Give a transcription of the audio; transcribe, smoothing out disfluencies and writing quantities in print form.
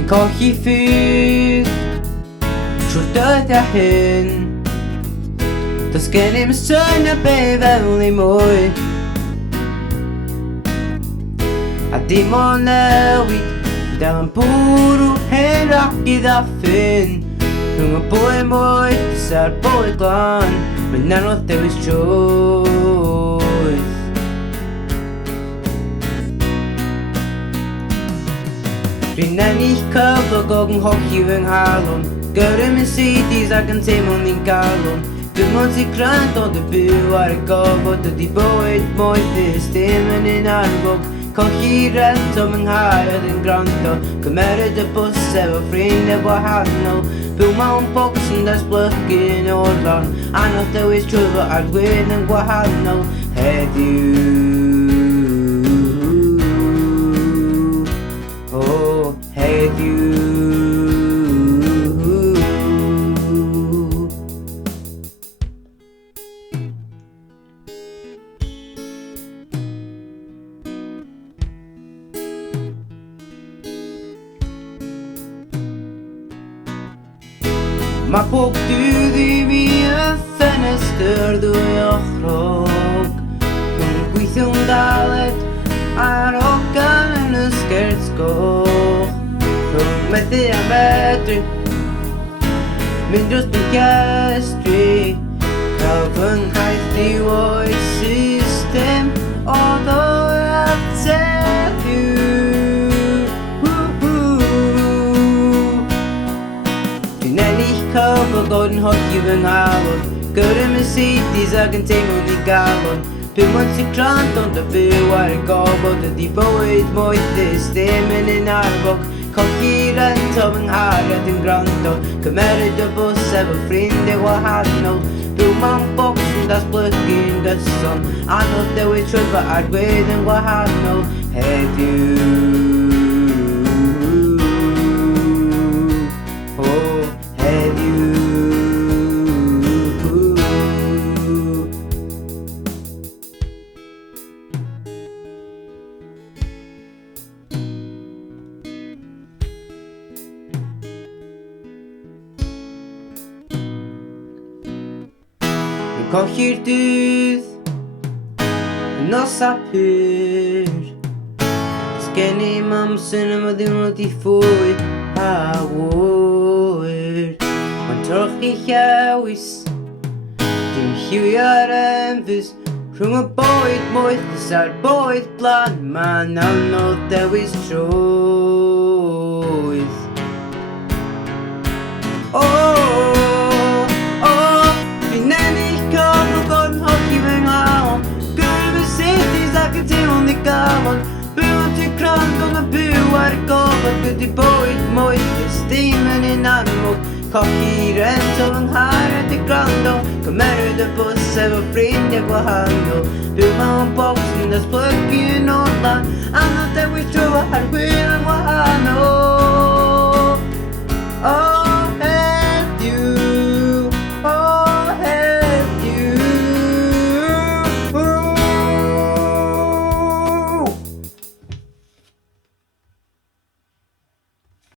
Dwi'n colli ffydd trwy'r dyddiau hyn. Does gen i'm syniad be fel i mwy, a dim ond newid del yn bwrw hen ac i ddaffyn. Rhwng y bwy moethus a'r bwy glan, mae'n anodd dewis trwyth. Dwi'n ennill cyflog o ngholli fy nghalon, gyrru Mercedes ac yn teimlo'n ni'n galon. Dwi'n mwyn ti gwrando dy byw ar y gofod, ydi bywyd moethus dim yn un arfog. Colli rent o fy nghaed yn gwrando, cymeryd y bws efo ffrindiau gwahanol. Byw mewn bocs yn datblygu yn o'r lan, anodd dewis trwyddo ar gwyn yn gwahanol. Heddiw, oh heddiw. Mae pob dydd i fi y ffenestr ddwy ochrog, rhwng gweithio'n galed a'r ogan yn y sgert goch. Rhwng methu a medru, mynd dros yn gestri, cael fy nghaith i o'i system o ddwy ategu. Cyflog o'n hoci fy nghalon, gyrru Mercedes ac yn teimlo'n i galon. Byw mwyn ti gwrando dy byw ar y gofod, ydi bywyd moethus dim yn un arfog. Colli rent o fy nghared yn gwrando, cymeryd y bws efo ffrindiau wahanol. Byw mewn bocs yn datblygu yn gyson, anodd dewis trwyddo ar gwyn yn gwahanol. Heddiw, colli'r dydd yn nos a pyr. Does gen i'm amser am y ddiwrnod i ffwy a wyr. Mae'n trochi llewis, dim lliwio ar enfys. Rhwng y bwyd moethus a'r bwyd blan, mae'n anodd dewis trwyth. Byw ti gwrando na byw ar y gofod, ydi bwyd moethus dim yn un arfog. Colli rent o fy nghared i gwrando, cymeryd y bws efo ffrindiau gwahanol. Byw mewn bocs yn datblygu yn o'r lan, anodd dewis trwyddo ar gwyn yn wahanol.